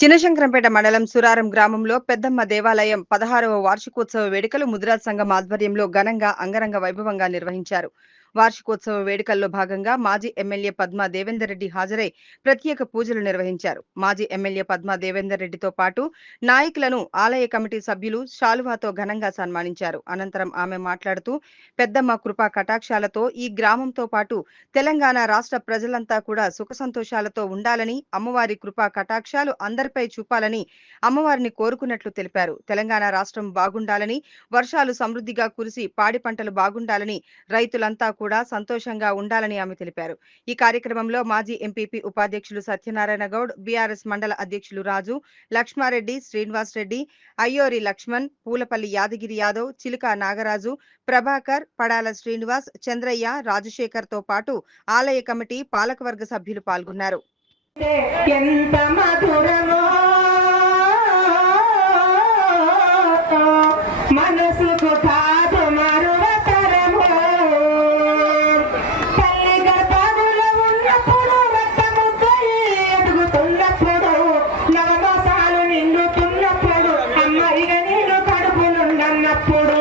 చినశంకరంపేట మండలం సురారం గ్రామంలో పెద్దమ్మ దేవాలయం 16వ వార్షికోత్సవ వేడుకలు ముదిరాజ్ సంఘం ఆధ్వర్యంలో ఘనంగా అంగరంగ వైభవంగా నిర్వహించారు. వార్షికోత్సవ వేడుకల్లో భాగంగా మాజీ ఎమ్మెల్యే పద్మా దేవేందర్ రెడ్డి హాజరై ప్రత్యేక పూజలు నిర్వహించారు. మాజీ ఎమ్మెల్యే పద్మా దేవేందర్ రెడ్డితో పాటు నాయకులను ఆలయ కమిటీ సభ్యులు శాలువాతో ఘనంగా సన్మానించారు. అనంతరం ఆమె మాట్లాడుతూ పెద్దమ్మ కృపా కటాక్షాలతో ఈ గ్రామంతో పాటు తెలంగాణ రాష్ట్ర ప్రజలంతా కూడా సుఖ సంతోషాలతో ఉండాలని, అమ్మవారి కృపా కటాక్షాలు అందరిపై చూపాలని అమ్మవారిని కోరుకున్నట్లు తెలిపారు. తెలంగాణ రాష్ట్రం బాగుండాలని, వర్షాలు సమృద్ధిగా కురిసి పాడి పంటలు బాగుండాలని, రైతులంతా కూడా సంతోషంగా ఉండాలని ఆమె తెలిపారు. ఈ కార్యక్రమంలో మాజీ ఎంపీపీ ఉపాధ్యక్షులు సత్యనారాయణ గౌడ్, బీఆర్ఎస్ మండల అధ్యక్షులు రాజు, లక్ష్మారెడ్డి, శ్రీనివాస్ రెడ్డి, అయ్యోరి లక్ష్మణ్, పూలపల్లి యాదగిరి యాదవ్, చిలుక నాగరాజు, ప్రభాకర్, పడాల శ్రీనివాస్, చంద్రయ్య, రాజశేఖర్ తో పాటు ఆలయ కమిటీ పాలకవర్గ సభ్యులు పాల్గొన్నారు. ఎంత మధురమో మనసుకు కాదు మరువతరమో తల్లి గర్భములో ఉన్నప్పుడు రక్తముతో ఎదుగుతున్నప్పుడు నవమాసాలు నిండుతున్నప్పుడు అమ్మాయిగా నేను కడుపునుండన్నప్పుడు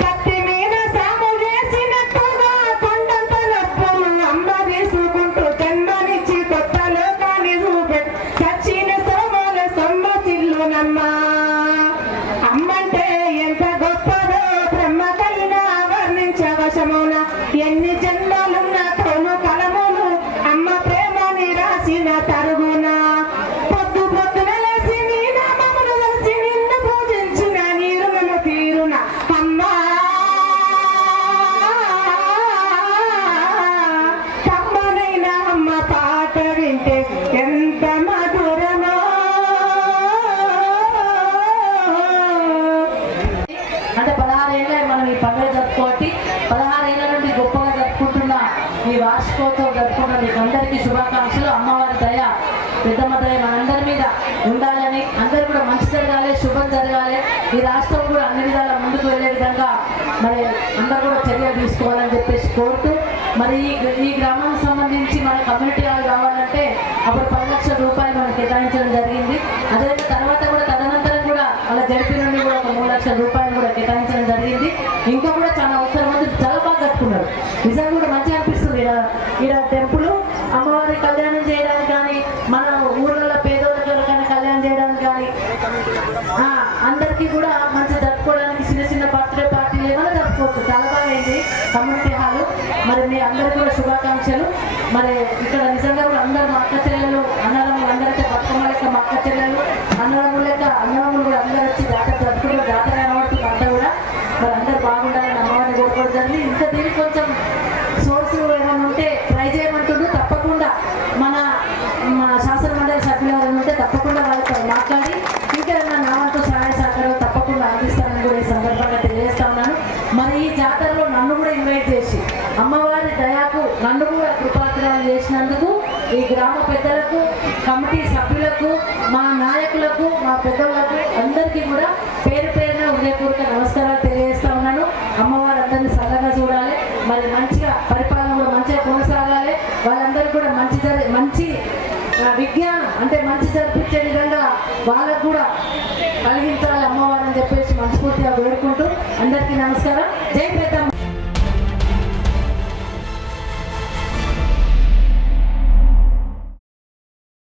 కత్తి మీద సాము వేసినట్టుగా కొండంత నొప్పులు అమ్మ తీసుకుంటూ జన్మనిచ్చి కొత్తలో సచిన సోమల సొమ్మసిల్లునమ్మా అమ్మంటే ఎంత గొప్పదో బ్రహ్మకైనా వర్ణించవశమున ఎన్ని జన్మలున్న తోను కలములు అమ్మ ప్రేమని రాసిన తరుగున పొద్దు పొద్దున లేసి నీ నామమును కలిసి నిన్ను పూజించిన నీరును తీరున అమ్మా కమ్మనైన అమ్మ పాట వింటే ఎంత మధురమో. అంటే 16 ఏళ్ళే మనం ఈ పండుగ జరుపుకోవాలి. 16 ఏళ్ళ నుండి గొప్పగా జరుపుకుంటున్న ఈ వార్షికోత్సవం జరుపుకున్న మీకు అందరికీ శుభాకాంక్షలు. అమ్మవారి దయ, పెద్దమ్మ దయ మనందరి మీద ఉండాలని, అందరూ కూడా మంచి జరగాలి, శుభం జరగాలి, ఈ రాష్ట్రం కూడా అన్ని విధాల ముందుకు వెళ్ళే విధంగా మరి అందరూ కూడా చర్యలు తీసుకోవాలని చెప్పేసి కోరుతూ, మరి ఈ గ్రామానికి సంబంధించి మన కమ్యూనిటీ హాల్ కావాలంటే అప్పుడు 10 లక్షల రూపాయలు మనం కేటాయించడం జరిగింది. అదే తర్వాత కూడా తదనంతరం కూడా అలా జరిపి నుండి కూడా ఒక 3 లక్షల రూపాయలు కూడా కేటాయించడం జరిగింది. ఇంకా కూడా చాలా అవసరం ఉంది. చాలా బాగా కట్టుకున్నారు. నిజంగా కూడా మంచిగా అనిపిస్తుంది. ఇక్కడ టెంపుల్ అమ్మవారి కళ్యాణం చేయడానికి కానీ, మన ఊళ్ళలో పేదోళ్ళకి ఎవరికైనా కళ్యాణం చేయడానికి కానీ, అందరికీ కూడా మంచిగా జరుపుకోవడానికి చిన్న చిన్న బర్త్డే పార్టీలు ఏమైనా జరుపుకోవచ్చు. చాలా బాగా అయింది కమ్యూనిటీ హాల్. మరి మీ అందరికీ కూడా శుభాకాంక్షలు. మరి ఇక్కడ నిజంగా కూడా అందరూ మా అక్క చెల్లెలు, అన్నదమ్ములు అందరికీ బతుకమ్మ లెక్క మా అక్క చెల్లెలు, అన్నదమ్ములు లెక్క అన్నదమ్ములు కూడా అందరూ వచ్చి జాతర జరుపుకుంటారు. జాతర కనబడుతుంది అంతా కూడా. మరి అందరూ బాగుండాలని అమ్మవారిని కోరుకోవద్దని. ఇంకా దీనికి కొంచెం సోర్స్ ఏమైనా ఉంటే ట్రై చేయమంటుండ్రు. తప్పకుండా మన శాసన మండలి సభ్యులు ఎవరైనా ఉంటే తప్పకుండా వాళ్ళతో మాట్లాడి ఇంకేమైనా నా వంతు సహాయ సహకారం తప్పకుండా అందిస్తానని కూడా ఈ సందర్భంగా తెలియజేస్తా ఉన్నాను. మరి ఈ జాతరలో నన్ను కూడా ఇన్వైట్ చేసి అమ్మవారి దయాకు నన్ను కూడా కృపాత్రాలు చేసినందుకు ఈ గ్రామ పెద్దలకు, కమిటీ సభ్యులకు, మా నాయకులకు, మా పెద్దలకు అందరికీ కూడా పేరు పేరున హృదయపూర్వక నమస్కారాలు తెలియజేస్తా ఉన్నాను. అమ్మవారు అందరినీ చల్లగా చూడాలి. మరి మంచిగా పరిపాలన కూడా మంచి